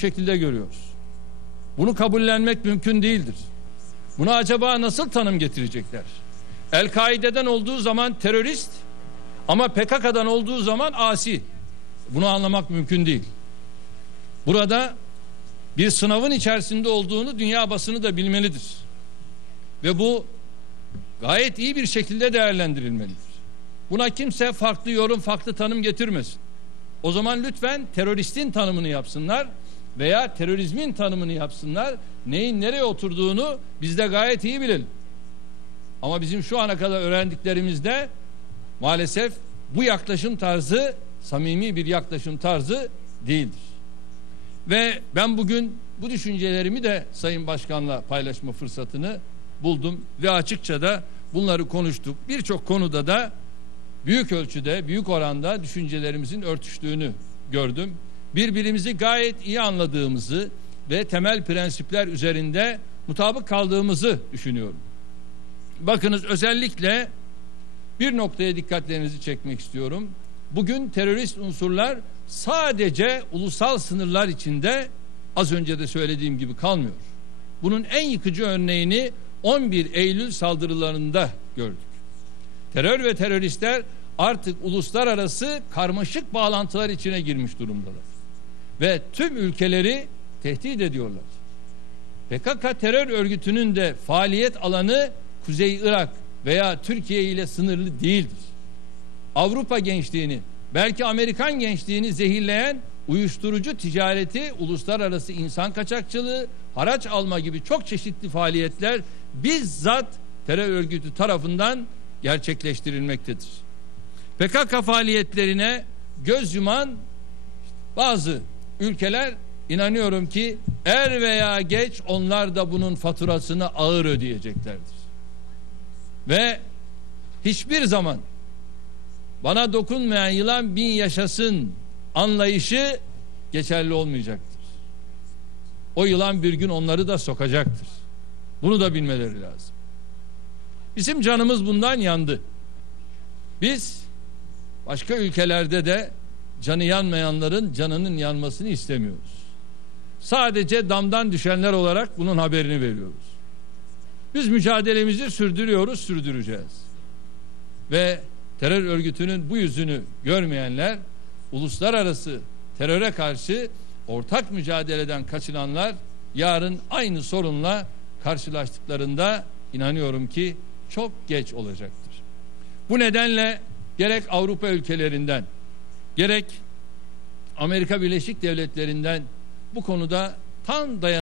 şekilde görüyoruz. Bunu kabullenmek mümkün değildir. Buna acaba nasıl tanım getirecekler? El-Kaide'den olduğu zaman terörist ama PKK'dan olduğu zaman asi. Bunu anlamak mümkün değil. Burada bir sınavın içerisinde olduğunu dünya basını da bilmelidir. Ve bu gayet iyi bir şekilde değerlendirilmelidir. Buna kimse farklı yorum, farklı tanım getirmesin. O zaman lütfen teröristin tanımını yapsınlar veya terörizmin tanımını yapsınlar. Neyin nereye oturduğunu biz de gayet iyi bilelim. Ama bizim şu ana kadar öğrendiklerimizde maalesef bu yaklaşım tarzı samimi bir yaklaşım tarzı değildir. Ve ben bugün bu düşüncelerimi de Sayın Başkan'la paylaşma fırsatını buldum ve açıkça da bunları konuştuk. Birçok konuda da büyük ölçüde, büyük oranda düşüncelerimizin örtüştüğünü gördüm. Birbirimizi gayet iyi anladığımızı ve temel prensipler üzerinde mutabık kaldığımızı düşünüyorum. Bakınız özellikle bir noktaya dikkatlerinizi çekmek istiyorum. Bugün terörist unsurlar sadece ulusal sınırlar içinde az önce de söylediğim gibi kalmıyor. Bunun en yıkıcı örneğini 11 Eylül saldırılarında gördük. Terör ve teröristler artık uluslararası karmaşık bağlantılar içine girmiş durumdalar. Ve tüm ülkeleri tehdit ediyorlar. PKK terör örgütünün de faaliyet alanı Kuzey Irak veya Türkiye ile sınırlı değildir. Avrupa gençliğini, belki Amerikan gençliğini zehirleyen uyuşturucu ticareti, uluslararası insan kaçakçılığı, haraç alma gibi çok çeşitli faaliyetler bizzat terör örgütü tarafından gerçekleştirilmektedir. PKK faaliyetlerine göz yuman bazı ülkeler inanıyorum ki er veya geç onlar da bunun faturasını ağır ödeyeceklerdir. Ve hiçbir zaman bana dokunmayan yılan bin yaşasın anlayışı geçerli olmayacaktır. O yılan bir gün onları da sokacaktır. Bunu da bilmeleri lazım. Bizim canımız bundan yandı. Biz başka ülkelerde de canı yanmayanların canının yanmasını istemiyoruz. Sadece damdan düşenler olarak bunun haberini veriyoruz. Biz mücadelemizi sürdürüyoruz, sürdüreceğiz. Ve terör örgütünün bu yüzünü görmeyenler, uluslararası teröre karşı ortak mücadeleden kaçınanlar yarın aynı sorunla karşılaştıklarında inanıyorum ki çok geç olacaktır. Bu nedenle gerek Avrupa ülkelerinden gerek Amerika Birleşik Devletleri'nden bu konuda tam dayan